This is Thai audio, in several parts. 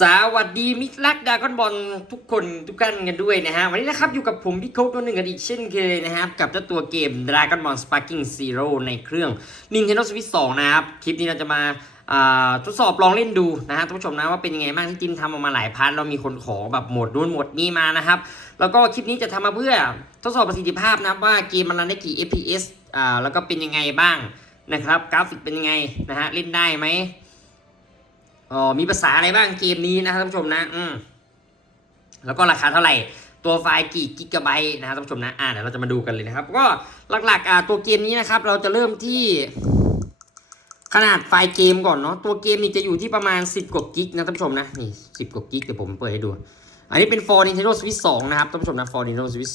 สวัสดีมิตรรักดากอนบอลทุกคนทุกท่านกันด้วยนะฮะ วันนี้นะครับอยู่กับผมพี่โค้กตัวหนึ่งกันอีกเช่นเคยนะครับ กับเจ้าตัวเกม Dragon Ball Sparking Zero ในเครื่อง Nintendo Switch 2 นะครับ คลิปนี้เราจะมาทดสอบลองเล่นดูนะฮะท่านผู้ชมนะว่าเป็นยังไงบ้างที่จิมทำออกมาหลายพาร์ทเรามีคนขอแบบหมดนู้นหมดนี้มานะครับ แล้วก็คลิปนี้จะทำมาเพื่อทดสอบประสิทธิภาพนะครับว่าเกมมันรันได้กี่ FPS อ่าแล้วก็เป็นยังไงบ้างนะครับกราฟิกเป็นยังไงนะฮะเล่นได้ไหม อ๋อมีภาษาอะไรบ้างเกมนี้นะครับท่านผู้ชมนะ อืมแล้วก็ราคาเท่าไหร่ ตัวไฟล์กี่กิกะไบต์นะครับท่านผู้ชมนะ อ่าเดี๋ยวเราจะมาดูกันเลยนะครับ ก็หลักๆอ่าตัวเกมนี้นะครับ เราจะเริ่มที่ขนาดไฟล์เกมก่อนเนาะ ตัวเกมนี่จะอยู่ที่ประมาณ 10 กว่ากิกนะท่านผู้ชมนะ นี่ 10 กว่ากิกเดี๋ยวผมเปิดให้ดู อันนี้เป็น for Nintendo Switch 2 นะครับท่านผู้ชมนะ for Nintendo Switch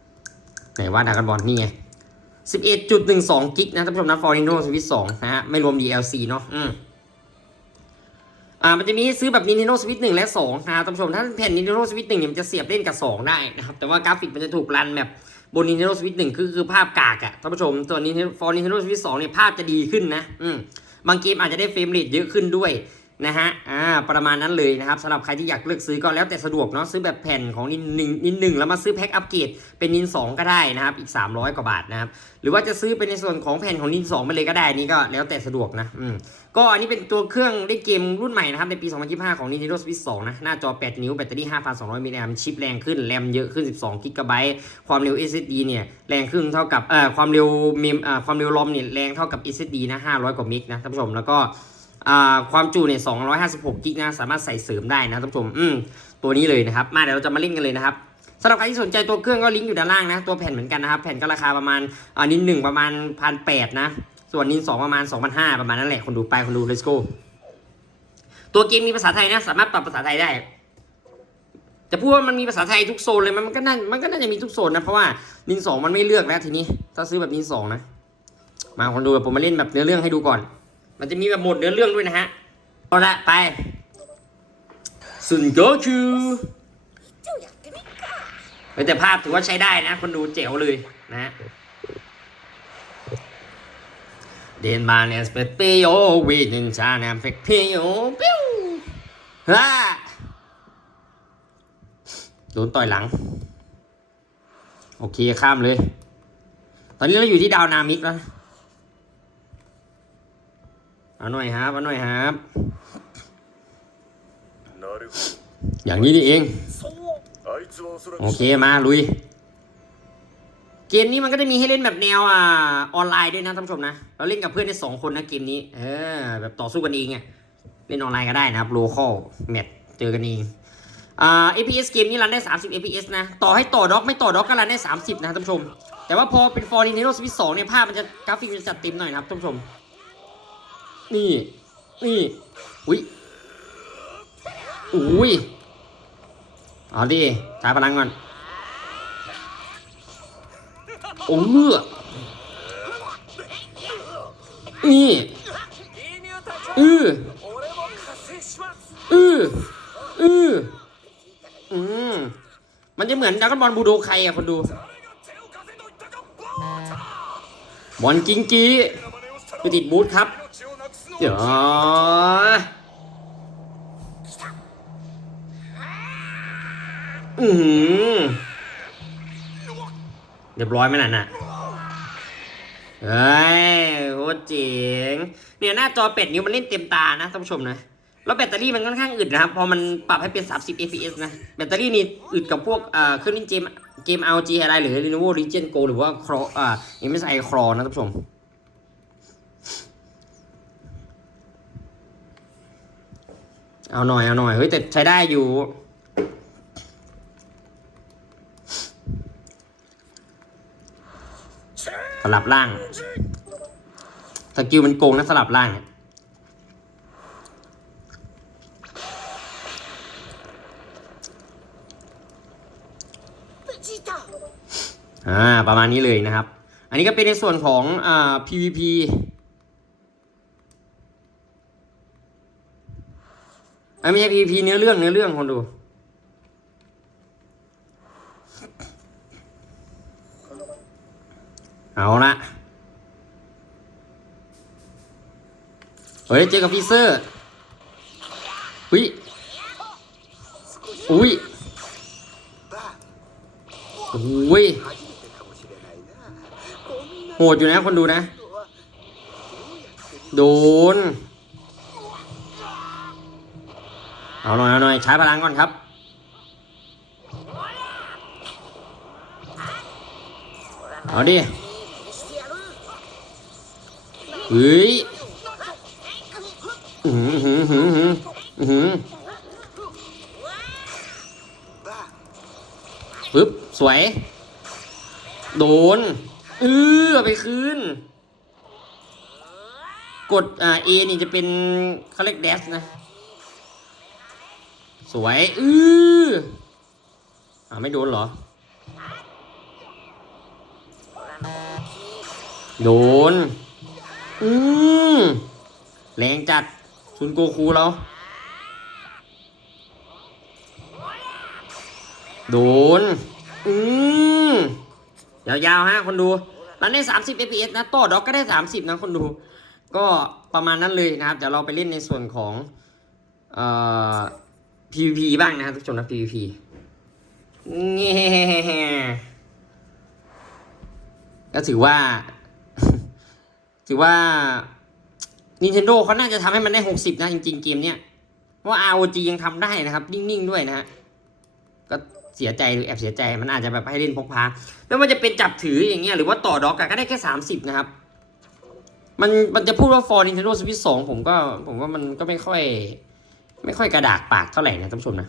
2 ไหนว่าดากันบอลนี่ไง11.12 กิกนะท่านผู้ชมนะ for Nintendo Switch 2 นะฮะ ไม่รวม DLC เนาะ อืม อ่ามันจะมีให้ซื้อแบบ Nintendo Switch 1 และ2นะท่านผู้ชมถ้าแผ่น Nintendo Switch 1เนี่ยมันจะเสียบเล่นกับ 2 ได้นะครับ แต่ว่ากราฟิกมันจะถูกรันแบบบน Nintendo Switch 1คือคือภาพกากอะท่านผู้ชมส่วนี้ for Nintendo Switch 2เนี่ยภาพจะดีขึ้นนะอืมบางเกมอาจจะได้เฟรมเรทเยอะขึ้นด้วย นะฮะ อ่า ประมาณนั้นเลยนะครับสำหรับใครที่อยากเลือกซื้อก็แล้วแต่สะดวกเนาะ ซื้อแบบแผ่นของนินหนึ่งนินหนึ่งแล้วมาซื้อแพ็คอัปเกรดเป็นนินสองก็ได้นะครับ อีก 300 กว่าบาทนะครับ หรือว่าจะซื้อเป็นในส่วนของแผ่นของนินสองไปเลยก็ได้นี่ก็แล้วแต่สะดวกนะ อืม ก็อันนี้เป็นตัวเครื่องเล่นเกมรุ่นใหม่นะครับ ในปี 2025 ของ Nintendo Switch 2 นะ หน้าจอ 8 นิ้ว แบตเตอรี่ 5,200มิลลิแอมป์ชิปแรงขึ้น แรมเยอะขึ้น 12กิกะไบต์ความเร็ว SSD เนี่ยแรงขึ้นเท่ากับ เอ่อ ความเร็วเมมเอ่อ ความเร็วลอมเนี่ยแรงเท่ากับ SSD นะ500 กว่าเมกนะท่านผู้ชมแล้วก็ ความจุเนี่ย256กิกนะ สามารถใส่เสริมได้นะท่านผู้ชมอืมตัวนี้เลยนะครับ มาเดี๋ยวเราจะมาเล่นกันเลยนะครับสำหรับใครที่สนใจตัวเครื่องก็ลิงก์อยู่ด้านล่างนะ ตัวแผ่นเหมือนกันนะครับ แผ่นก็ราคาประมาณอ่านินหนึ่งประมาณพันแปดนะ ส่วนนินสองประมาณ2,500ประมาณนั้นแหละ คนดูไป คนดู let's go ตัวเกมมีภาษาไทยนะ สามารถปรับภาษาไทยได้ จะพูดว่ามันมีภาษาไทยทุกโซนเลยมมันก็น่ามันก็น่าจะมีทุกโซนนะ เพราะว่านินสองมันไม่เลือกแล้วทีนี้ ถ้าซื้อแบบนินสองนะ มาคนดูผมมาเล่นแบบเนื้อเรื่องให้ดูก่อน มันจะมีแบบหมดเนื้อเรื่องด้วยนะฮะเอาละไปซุนโกชูแต่ภาพถือว่าใช้ได้นะ คนดูเจ๋วเลยนะเดนมาร์กเนสเปเปโอวีนินชาแนมเฟกเปโยปิ้วฮ่าโดนต่อยหลัง โอเคข้ามเลย ตอนนี้เราอยู่ที่ดาวนามิกแล้ว เอาหน่อยครับอาหน่อยครับ อย่างนี้นี่เอง โอเคมาลุย เกมนี้มันก็จะมีให้เล่นแบบแนวอ่าออนไลน์ด้วยนะท่านผู้ชมนะ เราเล่นกับเพื่อนได้สองคนนะเกมนี้ เออ แบบต่อสู้กันเองไงเล่นออนไลน์ก็ได้นะครับโลคอลแมทเจอกันเองอ่า FPS เกมนี้รันได้ 30 FPS นะ ต่อให้ต่อด็อกไม่ต่อด็อกก็รันได้ 30 นะท่านผู้ชม แต่ว่าพอเป็นฟอร์นิเนโรสวิตสองเนี่ยภาพมันจะกราฟิกมันจะจัดเต็มหน่อยนะครับท่านผู้ชม นี่ นี่ อุ้ยอุ้ย เอาดิใช้พลังก่อนโอ้เมื่อนี่อืออืออืออืมมันจะเหมือนดากอนบอลบูโดใครอะคนดู บอลกิงกี้ไปติดบูธครับ เดี๋ยวอือหือเรียบร้อยไหมน่ะน่ะเฮ้ยโคตรเจ๋งเนี่ยหน้าจอเป็ดนิ้วมันเล่นเต็มตานะท่านผู้ชมนะ แล้วแบตเตอรี่มันค่อนข้างอึดนะครับ พอมันปรับให้เป็น 30 fps นะ แบตเตอรี่นี่อึดกับพวกเอ่อเครื่องเล่นเกมเกม RG อะไรหรือ Lenovo Legion Go หรือว่า Cro อ่า MSI Cro นะท่านผู้ชม เอาหน่อยเอาหน่อยเฮ้ยแต่ใช้ได้อยู่ สลับล่างสกิลมันโกงนะสลับล่างอ่าประมาณนี้เลยนะครับ อันนี้ก็เป็นในส่วนของอ่า PVP อันไม่ใช่พีพีเนื้อเรื่องเนื้อเรื่องคนดู เอาละเฮ้ยเจอกับฟีเซอร์อุ้ยอุ้ยอุ้ยโหดอยู่นะคนดูนะ โดน เอาหน่อยเอาหน่อยใช้พลังก่อนครับ เอาดิเฮ้ยหืมหืมหืมหืมหืมปึ๊บ สวย โดน เออไปคืน กด อ่าเอนี่จะเป็นเขาเรียกเดสนะ สวย อืออ่าไม่โดนเหรอ โดน อืมแรงจัดซุนโกคูเรา โดน อืมยาวๆฮะคนดูรันได้ 30 fps นะต่อด็อกก็ได้ 30 นะคนดู ก็ประมาณนั้นเลยนะครับ เดี๋ยวเราไปเล่นในส่วนของ เอ่อ PVP บ้างนะครับทุกชมนะ PVP เงี้ก็ถือว่า ถือว่า Nintendo เขาน่าจะทำให้มันได้ 60 นะ จริง ๆ เกมเนี้ยเพราะว่า ROG ยังทำได้นะครับ นิ่ง ๆ ด้วยนะฮะก็เสียใจหรือแอบเสียใจมันอาจจะแบบให้เล่นพกพาไม่ว่าจะเป็นจับถืออย่างเงี้ยหรือว่าต่อด็อกก็ได้แค่ 30 นะครับ มันมันจะพูดว่า for Nintendo Switch 2 ผมก็ ผมว่ามันก็ไม่ค่อย ไม่ค่อยกระดากปากเท่าไหร่นะท่านผู้ชมนะ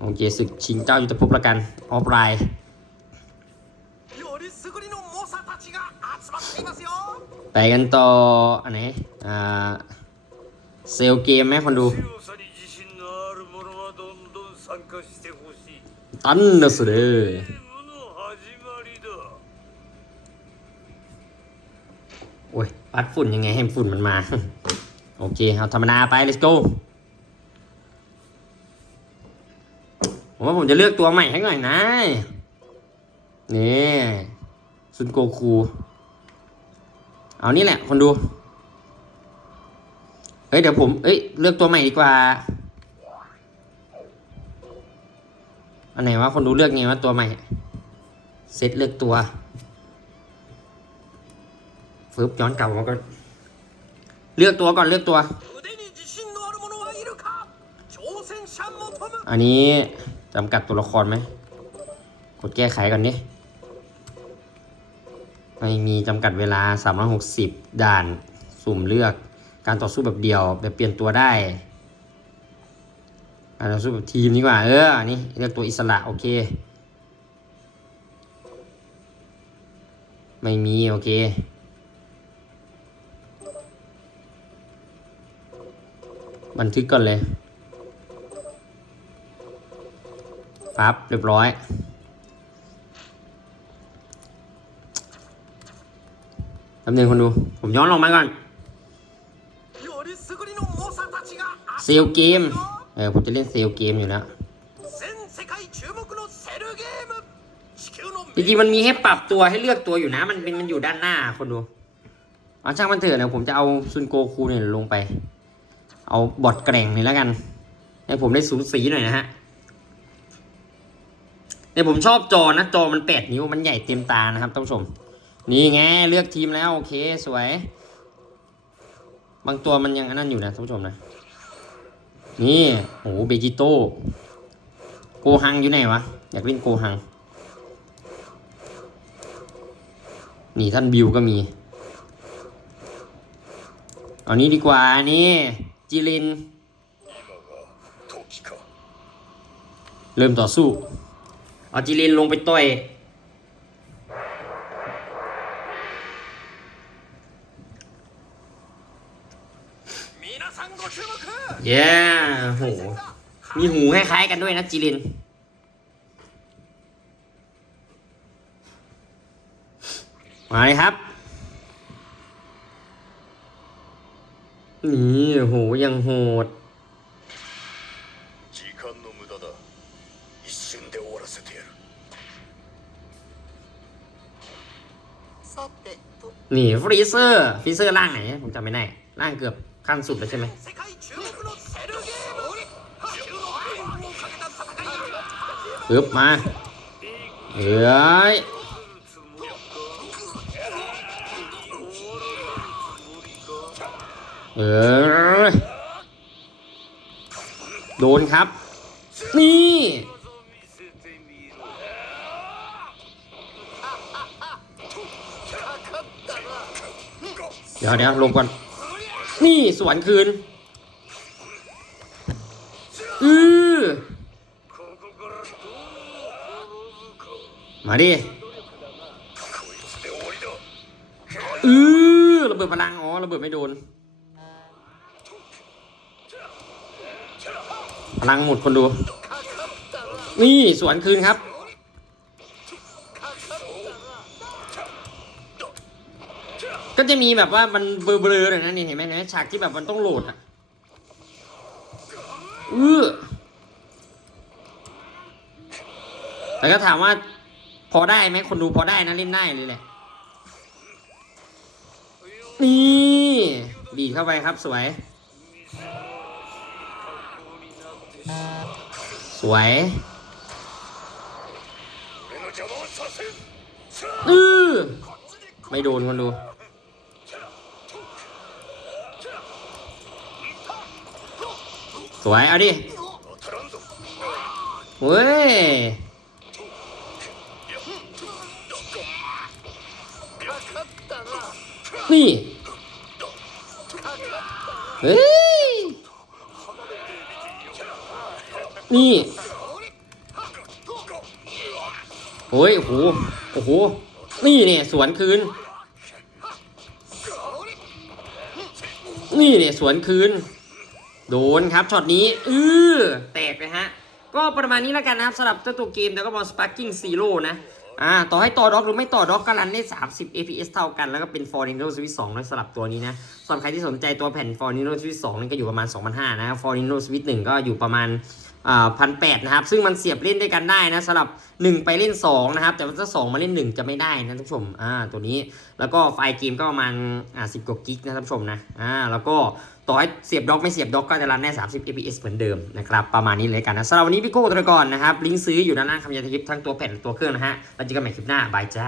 โอเคศึกชิงเจ้ายุทธภพละกันออฟไลน์ไปกันต่ออันไหนอ่เซลเกมไหมคนดูตันนะสุดเลยโอ้ยปัดฝุ่นยังไงให้ฝุ่นมันมา โอเค เอาธรรมดาไป let's go จะเลือกตัวใหม่ให้หน่อยนะ นี่ซุนโกคู เอานี่แหละ คนดู เฮ้ย เดี๋ยวผม เอ้ย เลือกตัวใหม่ดีกว่า อันไหนวะ คนดูเลือกไงว่าตัวใหม่ เซตเลือกตัวฟึบย้อนกลับมาก็ เลือกตัวก่อนเลือกตัว อันนี้ จำกัดตัวละครไหม กดแก้ไขก่อนดิไม่มีจำกัดเวลา 360 ด่าน สุ่มเลือก การต่อสู้แบบเดียว แบบเปลี่ยนตัวได้ การต่อสู้แบบทีมดีกว่า เออ นี่เลือกตัวอิสระ โอเค ไม่มี โอเคบันทึกก่อนเลย ครับเรียบร้อยจำเนี้งคนดู ผมย้อนลงมาก่อนเซลเกม เออผมจะเล่นเซลเกมอยู่แล้วจริงๆมันมีให้ปรับตัวให้เลือกตัวอยู่นะ มันเป็นมันอยู่ด้านหน้าคนดูเอาช่างมันเถอะเดี๋ยผมจะเอาซุนโกคูเนี่ยลงไป เอาบอดแกร่งเลยแล้วกัน ให้ผมได้สูสีหน่อยนะฮะ เนี่ยผมชอบจอนะ จอมันแปดนิ้วมันใหญ่เต็มตานะครับท่านผู้ชม นี่ไงเลือกทีมแล้วโอเคสวย บางตัวมันยังอันนั้นอยู่นะท่านผู้ชมนะ นี่โอ้เบจิโต้โกฮังอยู่ไหนวะ อยากเล่นโกฮัง นี่ท่านบิวก็มีเอานี้ดีกว่านี่จิลิน เริ่มต่อสู้ เอาจีรินลงไปต่อยเย้โห มีหูคล้ายๆกันด้วยนะจีรินมาเลยครับ นี่โหยังโหด นี่ฟรีเซอร์ฟรีเซอร์ล่างไหนผมจำไม่ได้ล่างเกือบขั้นสุดแล้วใช่ไหมฮึบมาเอ้ยเออโดนครับ นี่ ดี๋ยวเดี๋ยวลงก่อน นี่สวนคืน อือมาดิอือระเบิดพลัง อ๋อระเบิดไม่โดน พลังหมดคนดู นี่สวนคืนครับ ก็จะมีแบบว่ามันเบลอๆหน่อยนะนี่เห็นไหมนไหมฉากที่แบบมันต้องโหลดอะอือแต่ก็ถามว่าพอได้ไหมคนดูพอได้นะเล่นได้เลยแหละนี่ดีดเข้าไปครับสวย สวยอือไม่โดนคนดู สวย เอาดิเว้ยนี่เฮ้ย นี่ โอ้ย โอ้โห โอ้โห นี่เนี่ยสวนคืน นี่เนี่ยสวนคืน โดนครับช็อตนี้ อือแตกนะฮะ ก็ประมาณนี้แล้วกันนะครับสำหรับเจ้าตัวเกมแล้วก็บอลสปาร์กิ้งซีโร่นะอ่าต่อให้ต่อด็อกหรือไม่ต่อด็อกก็รันได้ 30 APS เท่ากัน แล้วก็เป็น For Nintendo Switch 2ด้วยสำหรับตัวนี้นะส่วนใครที่สนใจตัวแผ่น For Nintendo Switch 2นี่ก็อยู่ประมาณ 2,500 นะ For Nintendo Switch 1 ก็อยู่ประมาณพันแปดนะครับ ซึ่งมันเสียบเล่นด้วยกันได้นะสำหรับ 1 ไปเล่น 2 นะครับ แต่ว่าถ้า 2 มาเล่น 1 จะไม่ได้นะท่านผู้ชมอ่าตัวนี้แล้วก็ไฟล์เกมก็ประมาณอ่า10กว่ากิกนะท่านผู้ชมนะอ่าแล้วก็ ต่อให้เสียบด็อกไม่เสียบด็อกก็จะรันได้ 30 fps เหมือนเดิมนะครับ ประมาณนี้เลยกันนะสำหรับวันนี้พี่โก้ตะกอนนะครับ ลิงก์ซื้ออยู่ด้านล่างคำยันทิปทั้งตัวแผ่นตัวเครื่องนะฮะ แล้วเจอกันใหม่คลิปหน้า บายจ้า